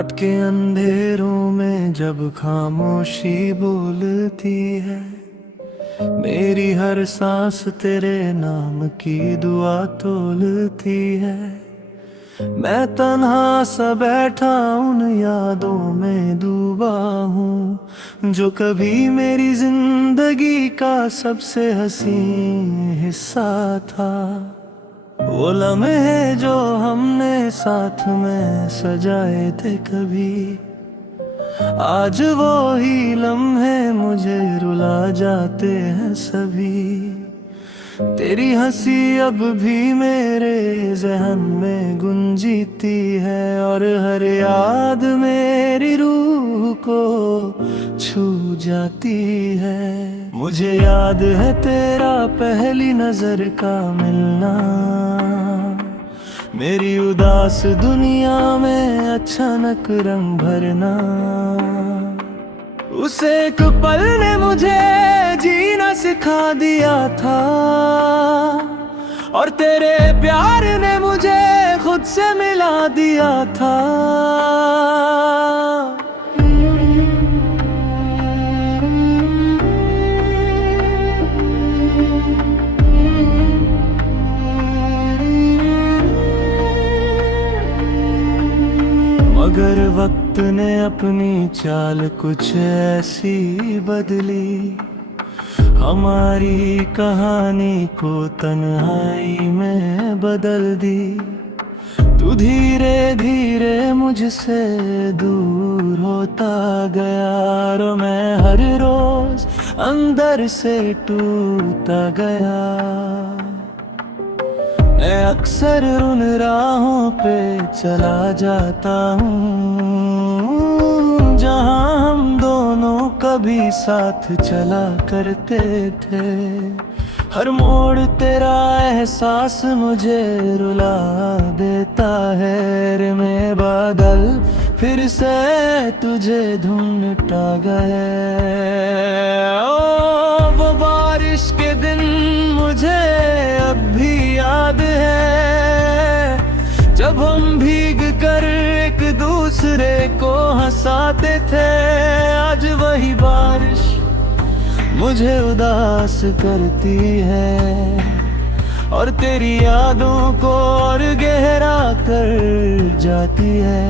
रात के अंधेरों में जब खामोशी बोलती है, मेरी हर सांस तेरे नाम की दुआ तोलती है। मैं तन्हा सा बैठा उन यादों में डूबा हूँ, जो कभी मेरी जिंदगी का सबसे हसीन हिस्सा था। वो लम्हे जो हमने साथ में सजाए थे कभी, आज वो ही लम्हे मुझे रुला जाते हैं सभी। तेरी हंसी अब भी मेरे ज़हन में गुंजीती है, और हर याद मेरी रूह को छू जाती है। मुझे याद है तेरा पहली नजर का मिलना, मेरी उदास दुनिया में अचानक रंग भरना। उस एक पल ने मुझे जीना सिखा दिया था, और तेरे प्यार ने मुझे खुद से मिला दिया था। मगर वक्त ने अपनी चाल कुछ ऐसी बदली, हमारी कहानी को तन्हाई में बदल दी। तू धीरे धीरे मुझसे दूर होता गया, और मैं हर रोज अंदर से टूटता गया। मैं अक्सर उन राहों पे चला जाता हूँ, जहाँ हम दोनों कभी साथ चला करते थे। हर मोड़ तेरा एहसास मुझे रुला देता है। रे में बादल फिर से तुझे ढूंढता गए। ओ वो बारिश के दिन मुझे अब भी याद है, जब हम भीग कर एक दूसरे को हंसाते थे। आज वही बारिश मुझे उदास करती है, और तेरी यादों को और गहरा कर जाती है।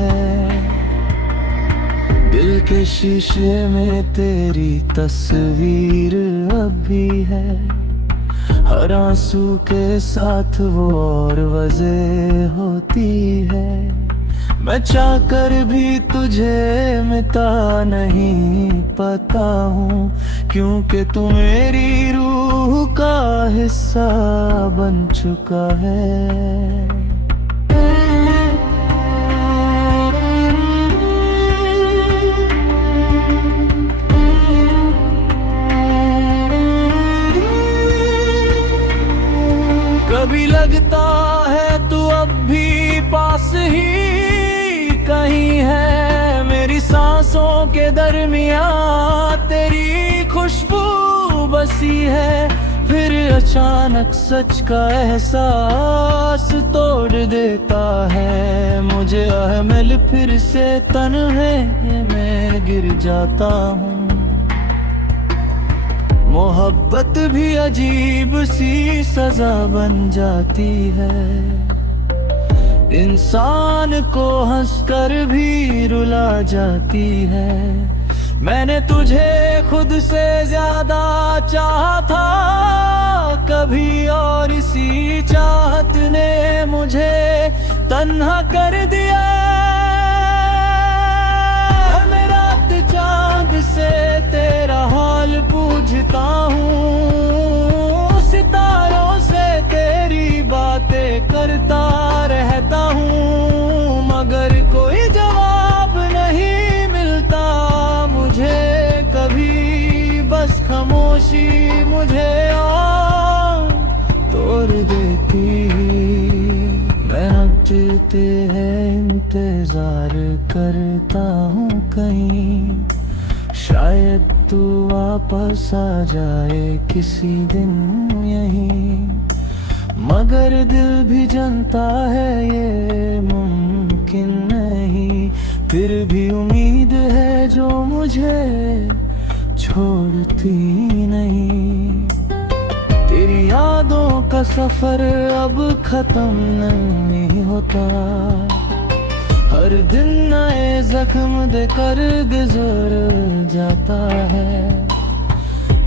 दिल के शीशे में तेरी तस्वीर अब भी है, हर आंसू के साथ वो और वजह होती है। मैं चाहकर भी तुझे मिटा नहीं पाता हूँ, क्योंकि तू मेरी रूह का हिस्सा बन चुका है। कभी लगता है तू अब भी पास ही कहीं है, मेरी सांसों के दरमियाँ तेरी खुशबू बसी है। फिर अचानक सच का एहसास तोड़ देता है मुझे, महल फिर से तन्हे में गिर जाता हूँ। मोहब्बत भी अजीब सी सजा बन जाती है, इंसान को हंसकर भी रुला जाती है। मैंने तुझे खुद से ज्यादा चाहा था कभी, और इसी चाहत ने मुझे तन्हा कर दिया। मैं रात चांद से तेरा हाल पूछता हूँ, सितारों से तेरी बातें करता रहता हूँ, मगर कोई जवाब नहीं मिलता मुझे कभी। बस खामोशी मुझे और तोड़ देती। मैं नचते हैं इंतजार करता हूँ कहीं, शायद तू वापस आ जाए किसी दिन यहीं। मगर दिल भी जानता है ये मुमकिन नहीं, फिर भी उम्मीद है जो मुझे छोड़ती नहीं। तेरी यादों का सफर अब खत्म नहीं होता, हर दिन नए जख्म देकर गुजर जाता है।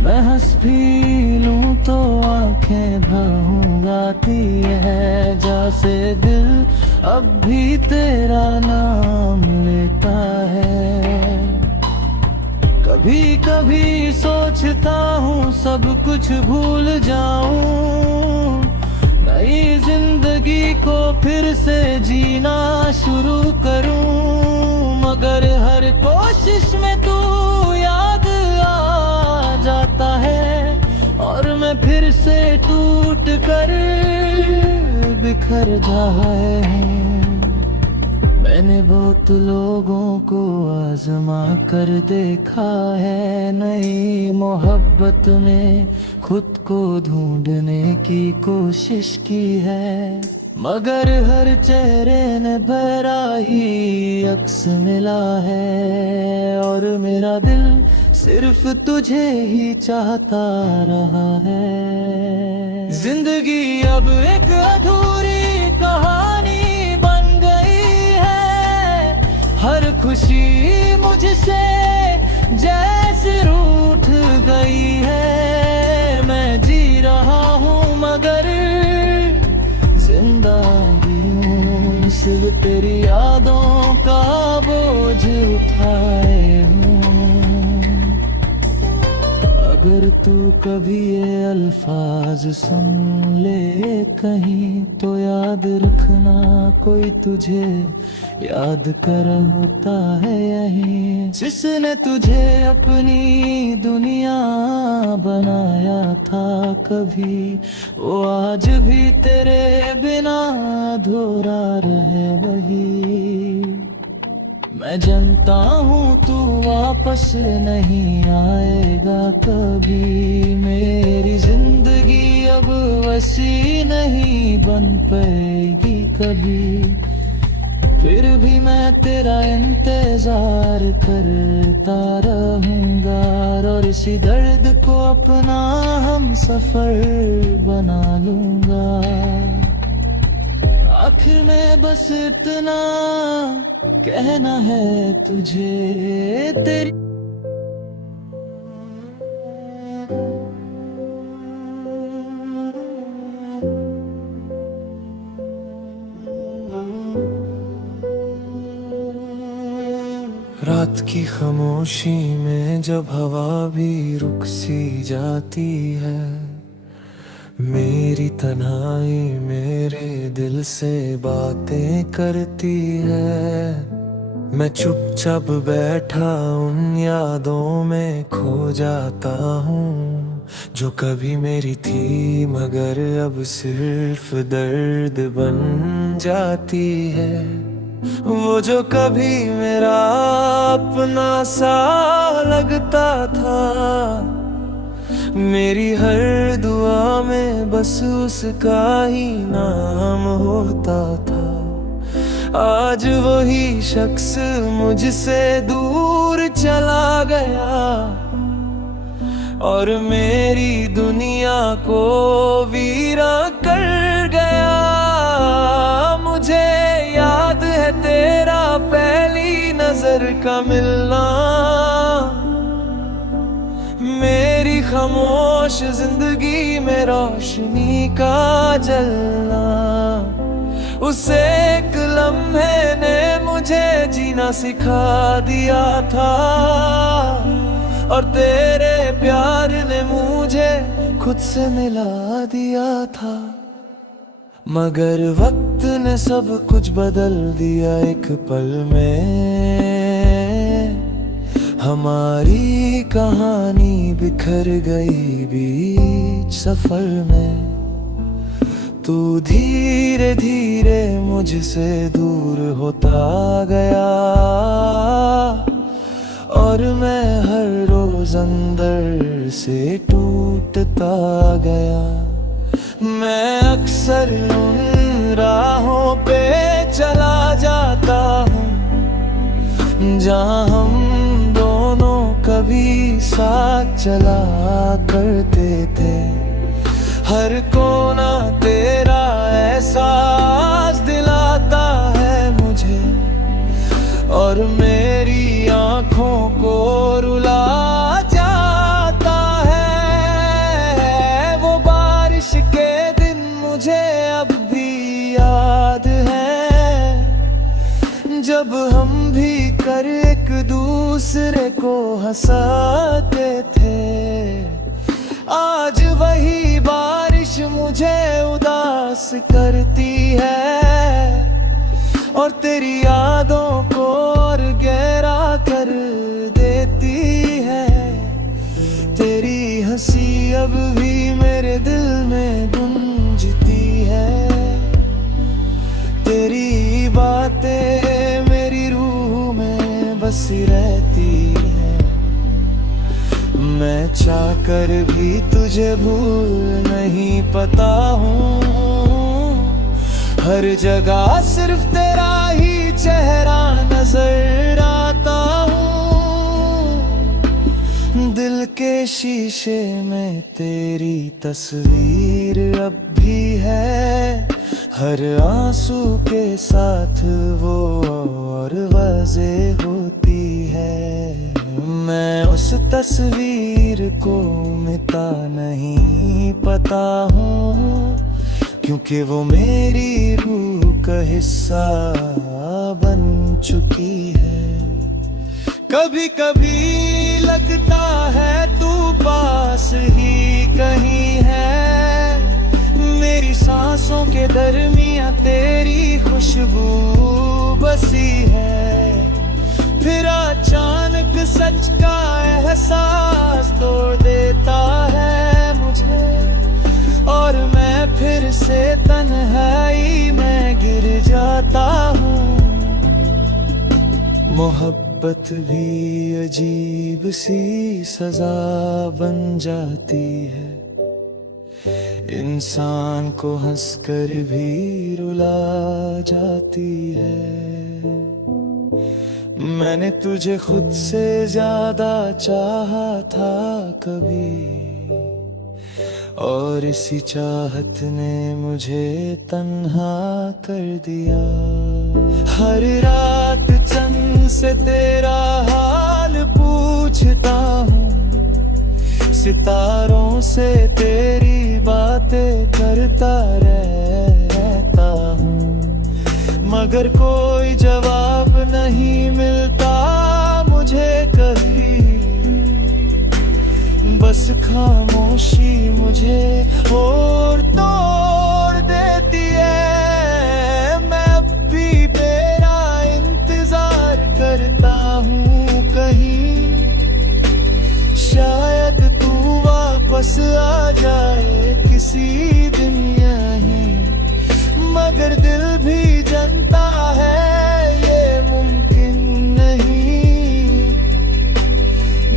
मैं हंस भी लूं तो आंखें भरूं गाती है, जैसे दिल अब भी तेरा नाम लेता है। कभी कभी सोचता हूँ सब कुछ भूल जाऊं, नई जिंदगी को फिर से जीना शुरू करूं, मगर हर कोशिश में तू याद आ जाता है और मैं फिर से टूट कर बिखर जाए हूँ। मैंने बहुत लोगों को आजमा कर देखा है, नई मोहब्बत में खुद को ढूंढने की कोशिश की है, मगर हर चेहरे ने भरा ही अक्स मिला है और मेरा दिल सिर्फ तुझे ही चाहता रहा है। जिंदगी अब एक अधूरी कहानी बन गई है, हर खुशी मुझसे जैसे रूठ गई है। मैं जी रहा हूँ मगर जिंदगी हूँ, सिर्फ तेरी यादों का बोझ उठाए हूँ। अगर तू कभी ये अल्फाज सुन ले कहीं तो याद रखना, कोई तुझे याद कर होता है यहीं, जिसने तुझे अपनी दुनिया बनाया था कभी, वो आज भी तेरे बिना अधूरा रहे वही। मैं जानता हूँ तू वापस नहीं आएगा कभी, मेरी जिंदगी अब वैसी नहीं बन पाएगी कभी, फिर भी मैं तेरा इंतजार करता रहूँगा और इसी दर्द को अपना हम सफर बना लूँगा। आखिर में बस इतना कहना है तुझे, तेरी रात की खामोशी में जब हवा भी रुक सी जाती है, मेरी तन्हाई मेरे दिल से बातें करती है। मैं चुपचाप बैठा उन यादों में खो जाता हूँ, जो कभी मेरी थी मगर अब सिर्फ दर्द बन जाती है। वो जो कभी मेरा अपना सा लगता था, मेरी हर दुआ में बस उसका ही नाम होता था। आज वही शख्स मुझसे दूर चला गया और मेरी दुनिया को वीरा कर गया। मुझे याद है तेरा पहली नजर का मिलना, मेरी खामोश जिंदगी में रोशनी का जलना। उस एक लम्हे ने मुझे जीना सिखा दिया था और तेरे प्यार ने मुझे खुद से मिला दिया था। मगर वक्त ने सब कुछ बदल दिया एक पल में, हमारी कहानी बिखर गई बीच सफर में। तू धीरे धीरे मुझसे दूर होता गया और मैं हर रोज अंदर से टूटता गया। मैं अक्सर उन राहों पे चला जाता हूँ जहाँ हम दोनों कभी साथ चला करते थे। हर कोना तेरा एहसास दिलाता है मुझे, और मेरी आँखों को रुला जाता है। वो बारिश के दिन मुझे अब भी याद है, जब हम भी कर एक दूसरे को हंसाते थे। आज वही बारिश मुझे उदास करती है, और तेरी यादों को और गहरा कर देती है। तेरी हंसी अब भी मेरे दिल में गूंजती है, तेरी बातें मेरी रूह में बसी रहती है। मैं चाहकर भी तुझे भूल नहीं पाता हूँ, हर जगह सिर्फ तेरा ही चेहरा नजर आता हूँ। दिल के शीशे में तेरी तस्वीर अब भी है, हर आंसू के साथ वो और वाज़ेह होती है। मैं उस तस्वीर को मिटा नहीं पाता हूँ, क्योंकि वो मेरी रूह का हिस्सा बन चुकी है। कभी कभी लगता है तू पास ही कहीं है, मेरी सांसों के दरमियां तेरी खुशबू बसी है। फिर अचानक सच का एहसास तोड़ देता है मुझे, और मैं फिर से तन्हाई में गिर जाता हूँ। मोहब्बत भी अजीब सी सजा बन जाती है, इंसान को हंसकर भी रुला जाती है। मैंने तुझे खुद से ज्यादा चाहा था कभी, और इसी चाहत ने मुझे तन्हा कर दिया। हर रात चंद से तेरा हाल पूछता हूँ, सितारों से तेरी बातें करता रहता हूँ, मगर कोई जवाब नहीं मिलता मुझे कभी। बस खामोशी मुझे और तोड़ देती है। मैं अब भी तेरा इंतजार करता हूँ कहीं, शायद तू वापस आ जाए किसी दिन यहीं, मगर दिल भी जानता है ये मुमकिन नहीं।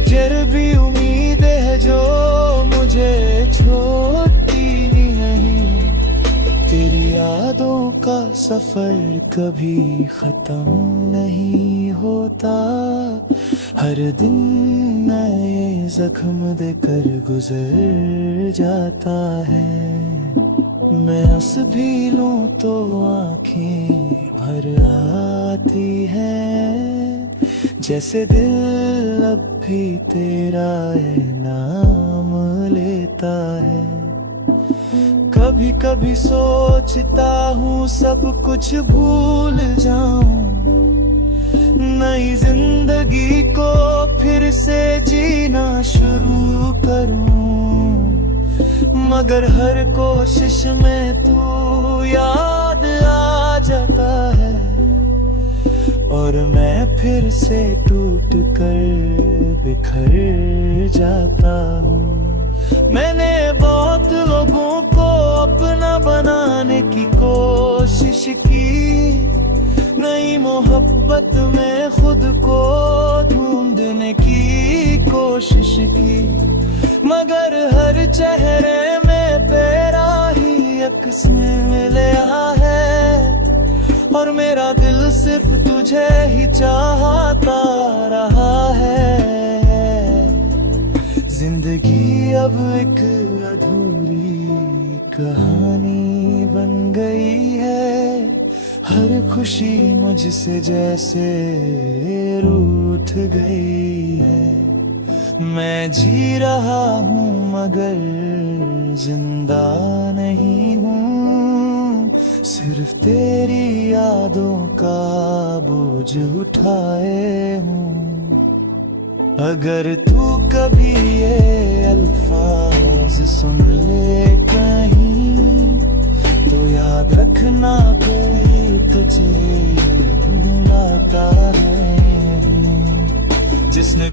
जर भी उम्मीद है जो मुझे छोड़ती नहीं, तेरी यादों का सफर कभी खत्म नहीं होता। हर दिन नए जख्म देकर गुजर जाता है। मैं हंस भी लूं तो आंखें भर आती हैं, जैसे दिल अब भी तेरा नाम लेता है। कभी कभी सोचता हूँ सब कुछ भूल जाऊं, नई जिंदगी को फिर से जीना शुरू करूं, मगर हर कोशिश में तू याद आ जाता है, और मैं फिर से टूट कर बिखर जाता हूँ। मैंने बहुत लोगों को अपना बनाने की कोशिश की, नई मोहब्बत में खुद को ढूंढने की कोशिश की, मगर हर चेहरे में तेरा ही अक्स में मिला है, और मेरा दिल सिर्फ तुझे ही चाहता रहा है। जिंदगी अब एक अधूरी कहानी बन गई है। हर खुशी मुझसे जैसे रूठ गई है। मैं जी रहा हूँ मगर जिंदा नहीं हूँ, सिर्फ तेरी यादों का बोझ उठाए हूँ। अगर तू कभी ये अल्फाज सुन ले कहीं, तो याद रखना कोई तुझे बुलाता है जिसने